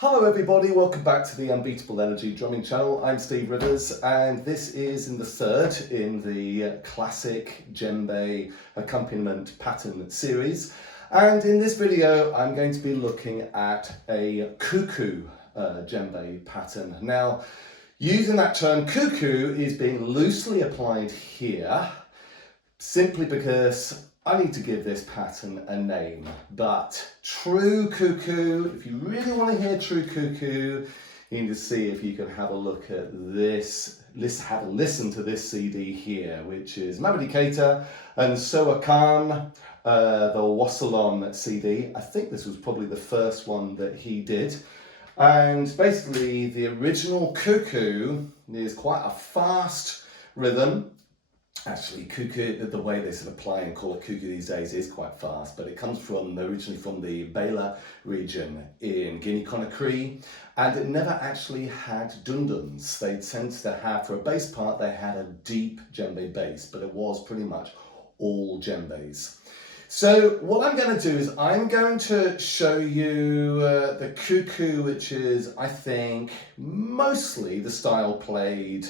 Hello everybody, welcome back to the Unbeatable Energy drumming channel. I'm Steve Rivers and this is in the third in the Classic Djembe Accompaniment pattern series. And in this video I'm going to be looking at a Kuku Djembe pattern. Now, using that term Kuku is being loosely applied here simply because I need to give this pattern a name, but true Kuku, if you really want to hear true Kuku, you need to see if you can have a look at this, have a listen to this CD here, which is Mamady Keita and the Wassolon CD. I think this was probably the first one that he did. And basically the original Kuku is quite a fast rhythm. Actually, Kuku, the way they sort of play and call it Kuku these days is quite fast, but it comes from originally from the Bela region in Guinea-Conakry, and it never actually had dunduns. They tended to have, for a bass part, they had a deep djembe bass, but it was pretty much all djembes. So what I'm going to do is I'm going to show you the Kuku, which is, I think, mostly the style played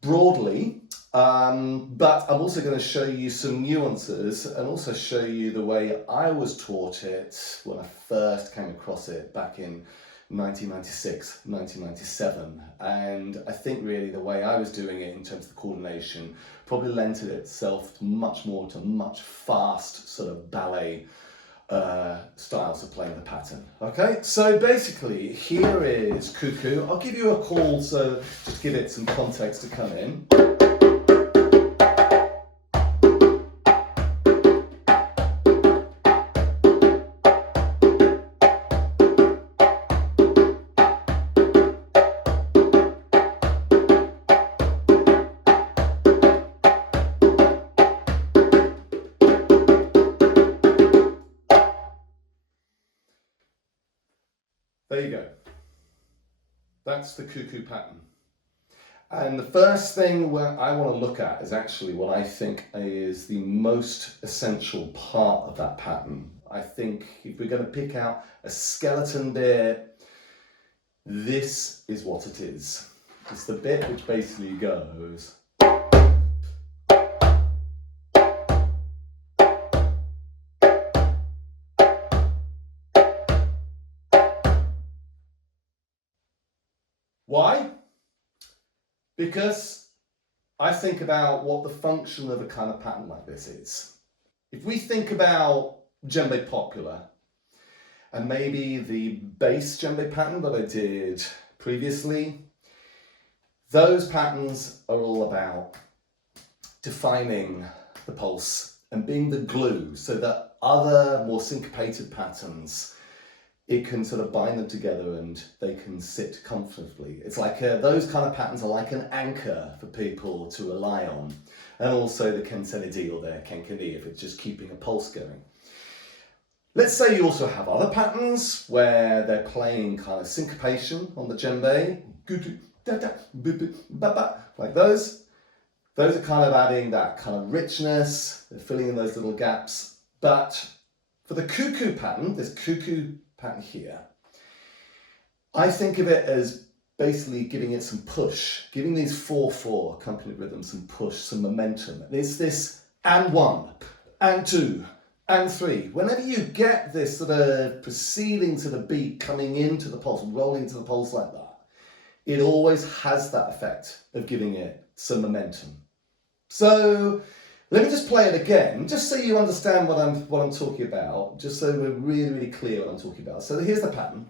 broadly, but I'm also going to show you some nuances and also show you the way I was taught it when I first came across it back in 1996, 1997. And I think really the way I was doing it in terms of the coordination probably lent itself much more to much fast sort of ballet styles of playing the pattern. Okay, so basically here is Kuku. I'll give you a call, so just give it some context to come in. There you go. That's the Kuku pattern. And the first thing I want to look at is actually what I think is the most essential part of that pattern. I think if we're going to pick out a skeleton bit, this is what it is. It's the bit which basically goes. Why? Because I think about what the function of a kind of pattern like this is. If we think about djembe popular and maybe the bass djembe pattern that I did previously, those patterns are all about defining the pulse and being the glue so that other more syncopated patterns, it can sort of bind them together and they can sit comfortably. It's like those kind of patterns are like an anchor for people to rely on. And also the kensenedi or the kenkeni if it's just keeping a pulse going. Let's say you also have other patterns where they're playing kind of syncopation on the djembe, like those. Those are kind of adding that kind of richness, they're filling in those little gaps. But for the Kuku pattern, this Kuku pattern here, I think of it as basically giving it some push, giving these 4/4 accompaniment rhythms some push, some momentum. And it's this and 1, and 2, and 3. Whenever you get this sort of proceeding to the beat, coming into the pulse, rolling to the pulse like that, it always has that effect of giving it some momentum. So let me just play it again, just so you understand what I'm talking about, just so we're really, really clear what I'm talking about. So here's the pattern.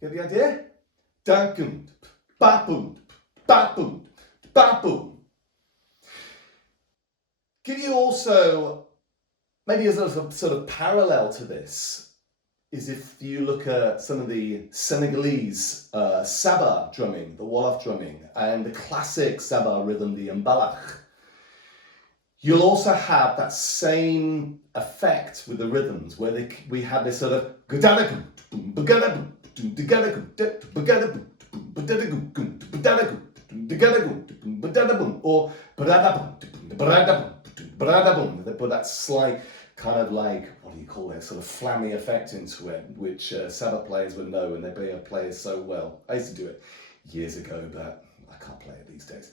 Get the idea? Dun-dun, ba-boom, ba-boom, ba-boom. Give you also, maybe as a sort of parallel to this, is if you look at some of the Senegalese Saba drumming, the Wolof drumming, and the classic Saba rhythm, the mbalax, you'll also have that same effect with the rhythms where we have this sort of or they put that slight kind of like, what do you call it, sort of flammy effect into it, which Sabbath players would know and they play it so well. I used to do it years ago, but I can't play it these days.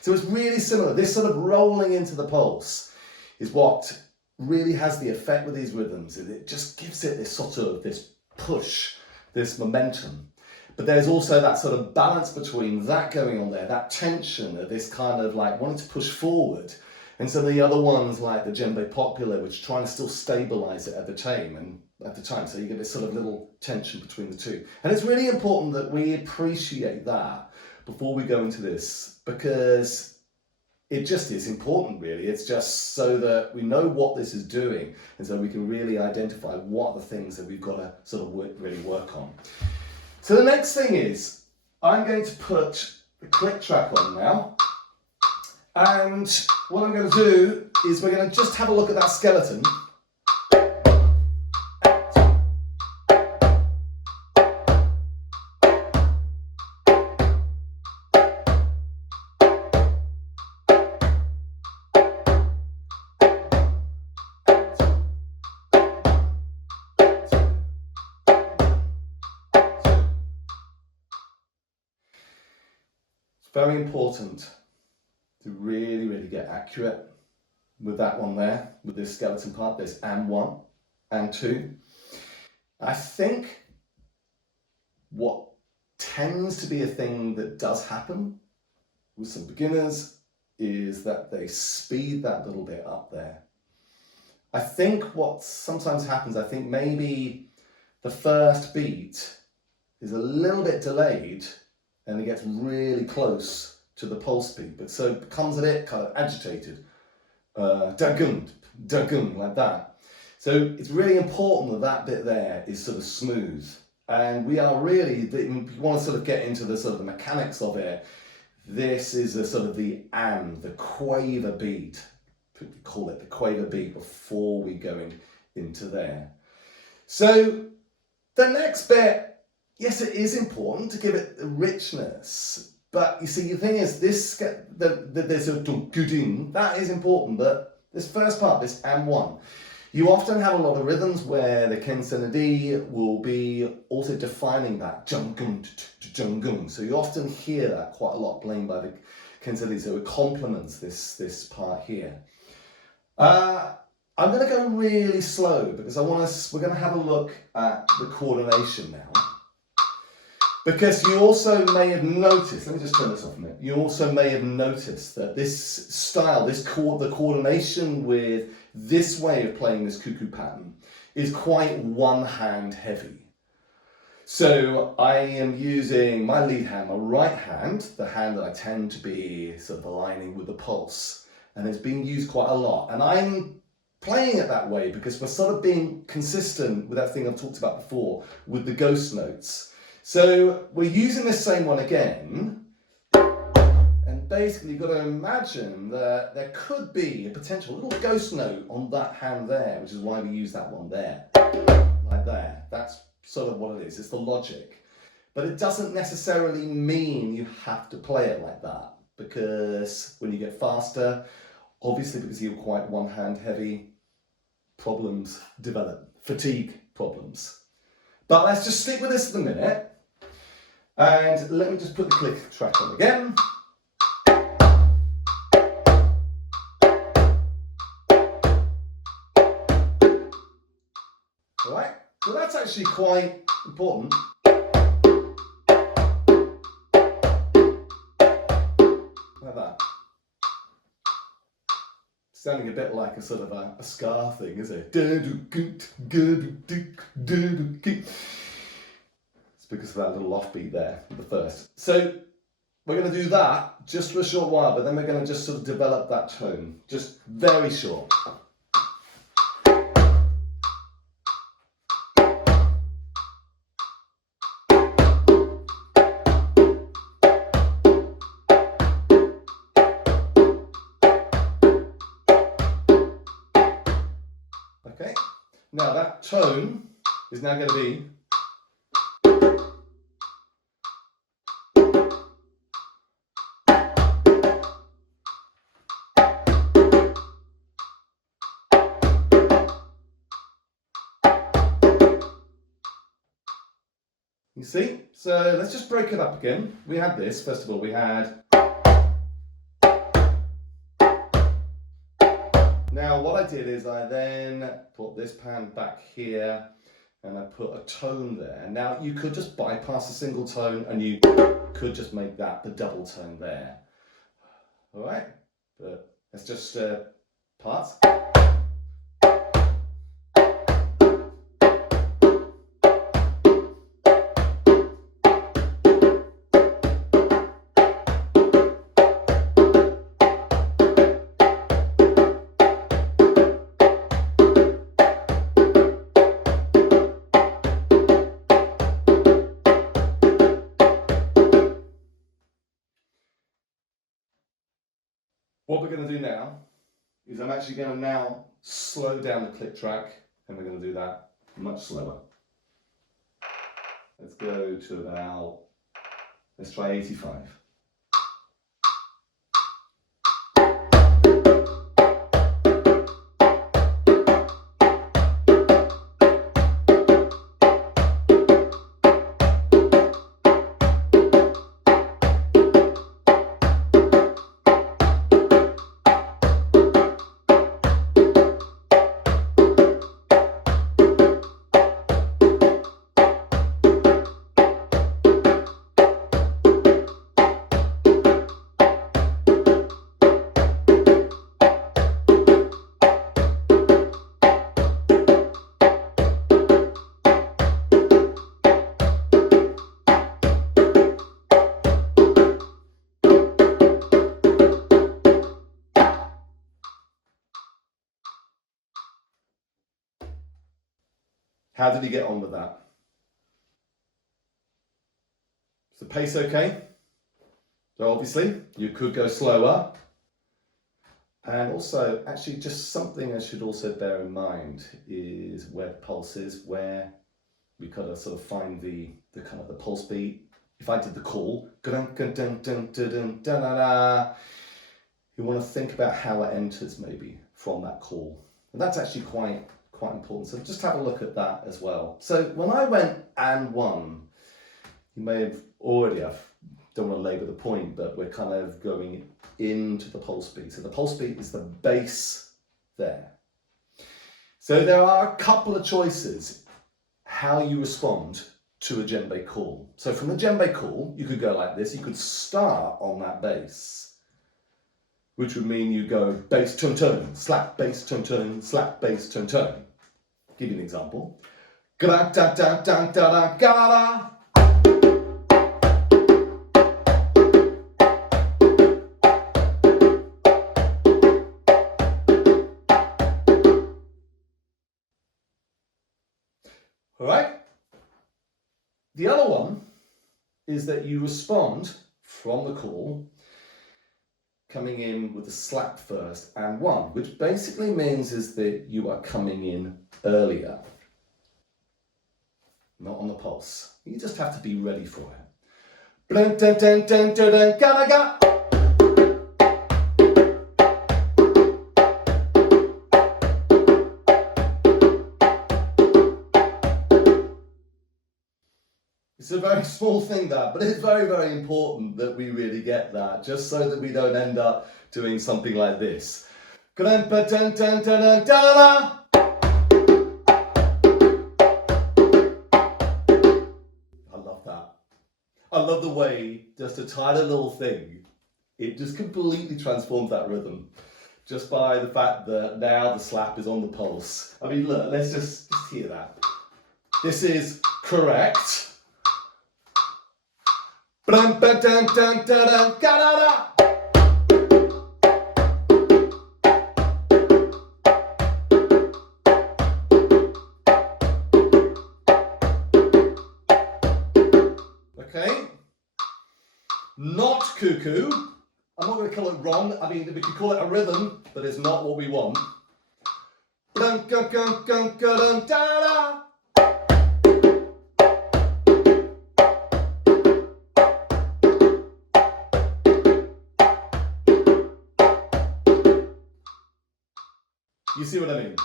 So it's really similar. This sort of rolling into the pulse is what really has the effect with these rhythms. It just gives it this sort of, this push, this momentum. But there's also that sort of balance between that going on there, that tension of this kind of like wanting to push forward, and some of the other ones like the Djembe popular, which are trying to still stabilize it at the time. So you get this sort of little tension between the two. And it's really important that we appreciate that before we go into this, because it just is important, really. It's just so that we know what this is doing, and so we can really identify what are the things that we've got to sort of really work on. So the next thing is, I'm going to put the click track on now. And what I'm going to do is we're going to just have a look at that skeleton. Very important to really, really get accurate with that one there, with this skeleton part, this and 1 and 2. I think what tends to be a thing that does happen with some beginners is that they speed that little bit up there. I think what sometimes happens, I think maybe the first beat is a little bit delayed and it gets really close to the pulse beat, but so it becomes a bit kind of agitated, dagun, like that. So it's really important that that bit there is sort of smooth, and we are really, if you want to sort of get into the sort of the mechanics of it, this is a sort of the quaver beat, we call it the quaver beat before we go into there. So the next bit, yes, it is important to give it richness, but you see, the thing is, there's a ding, that is important, but this first part, this and 1, you often have a lot of rhythms where the Kensenadi will be also defining that jung, so you often hear that quite a lot playing by the Kensenadi, so it complements this part here. I'm going to go really slow because we're going to have a look at the coordination now. Because you also may have noticed, let me just turn this off a minute, you also may have noticed that this style, the coordination with this way of playing this cuckoo pattern is quite one hand heavy. So I am using my lead hand, my right hand, the hand that I tend to be sort of aligning with the pulse, and it's being used quite a lot. And I'm playing it that way because we're sort of being consistent with that thing I've talked about before, with the ghost notes. So we're using the same one again, and basically you've got to imagine that there could be a potential little ghost note on that hand there, which is why we use that one there, like there. That's sort of what it is, it's the logic. But it doesn't necessarily mean you have to play it like that, because when you get faster, obviously because you're quite one hand heavy, problems develop, fatigue problems. But let's just stick with this for the minute. And let me just put the click track on again. Alright, so that's actually quite important. Like that. Sounding a bit like a sort of a ska thing, is it? Because of that little offbeat there, the first. So we're going to do that just for a short while, but then we're going to just sort of develop that tone, just very short. Okay, now that tone is now going to be You see? So let's just break it up again. We had this, first of all, we had. Now what I did is I then put this pan back here and I put a tone there. Now you could just bypass a single tone and you could just make that the double tone there. All right, but let's just parts. What we're going to do now is I'm actually going to now slow down the click track, and we're going to do that much slower. Let's go to about, let's try 85. How did he get on with that? Is the pace okay? So obviously you could go slower. And also, actually just something I should also bear in mind is where the pulse is, where we kind of sort of find the kind of the pulse beat. If I did the call, you want to think about how it enters maybe from that call. And that's actually quite important. So just have a look at that as well. So when I went and one, you may have already, I don't want to labour the point, but we're kind of going into the pulse beat. So the pulse beat is the bass there. So there are a couple of choices how you respond to a djembe call. So from the djembe call, you could go like this. You could start on that bass, which would mean you go bass, tone, tone, slap, bass, tone, tone, slap, bass, tone, tone. Give you an example. Gra da da da da da ga. All right. The other one is that you respond from the call, coming in with a slap first and one, which basically means is that you are coming in earlier, not on the pulse. You just have to be ready for it. It's a very small thing that, but it's very, very important that we really get that, just so that we don't end up doing something like this. I love that. I love the way, just a tiny little thing, it just completely transforms that rhythm. Just by the fact that now the slap is on the pulse. I mean, look, let's just hear that. This is correct. Okay, not cuckoo. I'm not going to call it wrong. I mean, we could call it a rhythm, but it's not what we want. You see what I mean?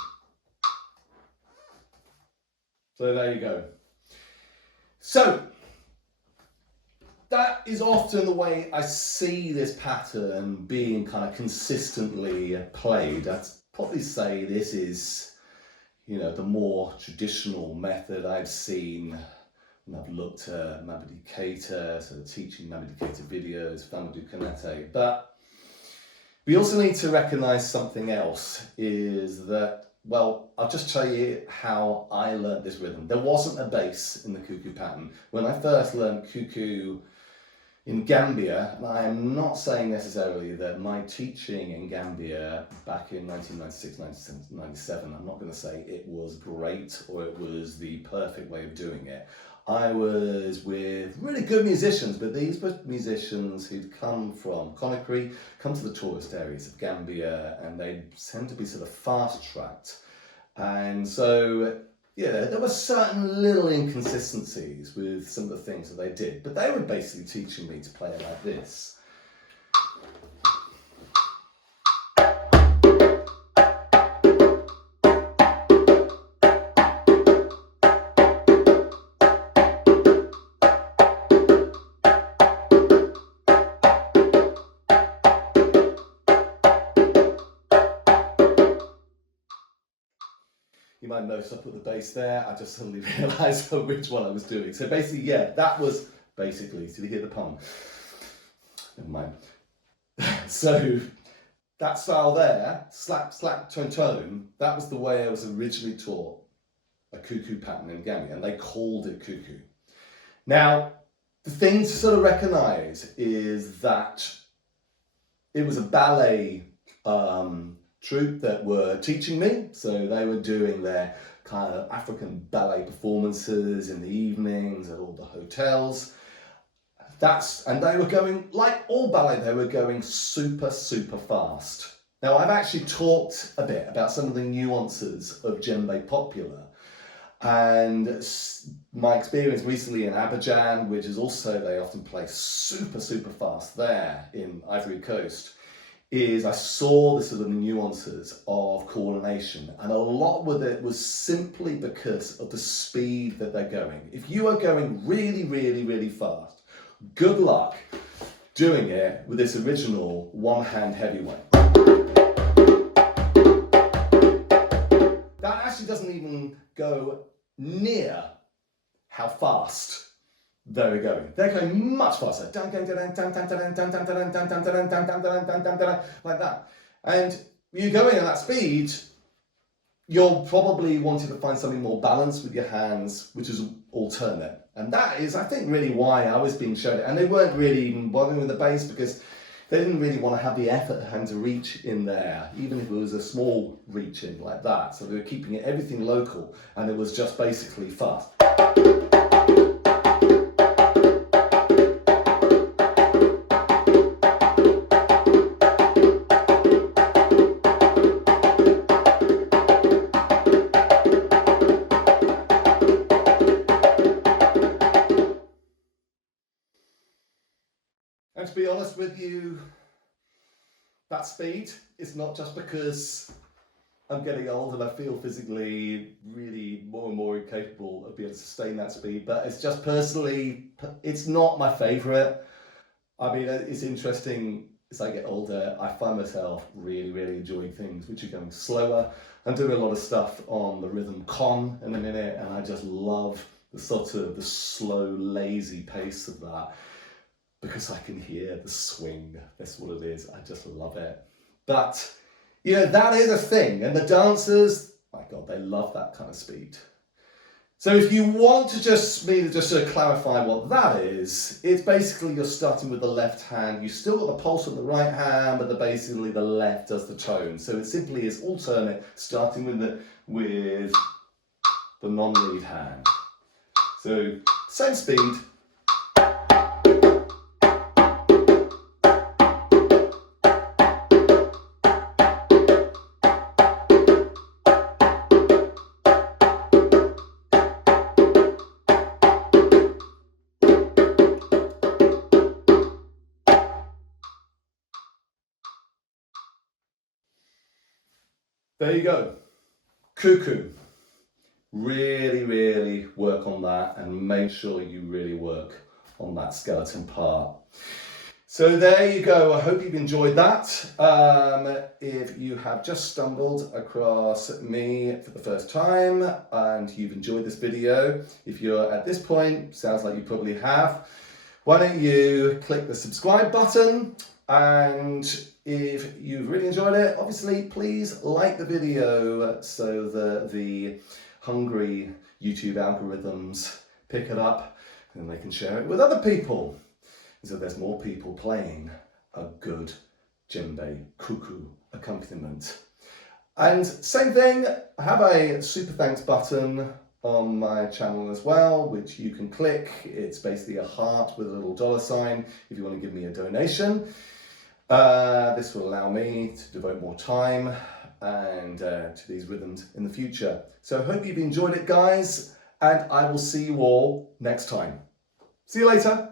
So there you go. So that is often the way I see this pattern being kind of consistently played. I'd probably say this is, you know, the more traditional method I've seen when I've looked at Mamady Keita, so teaching Mamady Keita videos, Mamady Kanete. But we also need to recognise something else, is that, well, I'll just tell you how I learned this rhythm. There wasn't a bass in the Kuku pattern. When I first learned Kuku in Gambia, and I am not saying necessarily that my teaching in Gambia back in 1996, 97, I'm not going to say it was great or it was the perfect way of doing it. I was with really good musicians, but these were musicians who'd come from Conakry, come to the tourist areas of Gambia, and they tend to be sort of fast-tracked. And so, yeah, there were certain little inconsistencies with some of the things that they did, but they were basically teaching me to play it like this. You might notice I put the bass there. I just suddenly realised which one I was doing. So basically, yeah, that was basically, did you hear the pun? Never mind. So that style there, slap, slap, tone, tone, that was the way I was originally taught a Kuku pattern in Gambia, and they called it Kuku. Now, the thing to sort of recognise is that it was a ballet troupe that were teaching me, so they were doing their kind of African ballet performances in the evenings at all the hotels. And they were going, like all ballet, they were going super, super fast. Now, I've actually talked a bit about some of the nuances of Djembe popular, and my experience recently in Abidjan, which is also, they often play super, super fast there in Ivory Coast, is I saw the sort of nuances of coordination, and a lot with it was simply because of the speed that they're going. If you are going really, really, really fast, good luck doing it with this original one-hand heavyweight. That actually doesn't even go near how fast they're going. They're going much faster. Like that. And you go in at that speed, you're probably wanting to find something more balanced with your hands, which is alternate. And that is, I think, really why I was being shown it. And they weren't really even bothering with the bass because they didn't really want to have the effort of having to reach in there, even if it was a small reach in like that. So they were keeping it everything local, and it was just basically fast. And to be honest with you, that speed is not just because I'm getting old and I feel physically really more and more incapable of being able to sustain that speed, but it's just personally, it's not my favourite. I mean, it's interesting, as I get older, I find myself really, really enjoying things which are going slower. I'm doing a lot of stuff on the rhythm con in a minute, and I just love the sort of the slow, lazy pace of that, because I can hear the swing. That's what it is. I just love it. But, you know, that is a thing. And the dancers, my God, they love that kind of speed. So if you want to just sort of clarify what that is, it's basically you're starting with the left hand. You still got the pulse on the right hand, but basically the left does the tone. So it simply is alternate, starting with the non-lead hand. So same speed. There you go. Kuku. Really, really work on that and make sure you really work on that skeleton part. So there you go. I hope you've enjoyed that. If you have just stumbled across me for the first time and you've enjoyed this video, if you're at this point, sounds like you probably have, why don't you click the subscribe button, and if you've really enjoyed it, obviously please like the video so that the hungry YouTube algorithms pick it up and they can share it with other people. So there's more people playing a good djembe kuku accompaniment. And same thing, I have a super thanks button on my channel as well, which you can click. It's basically a heart with a little $sign if you want to give me a donation. This will allow me to devote more time and to these rhythms in the future. So I hope you've enjoyed it, guys, and I will see you all next time. See you later.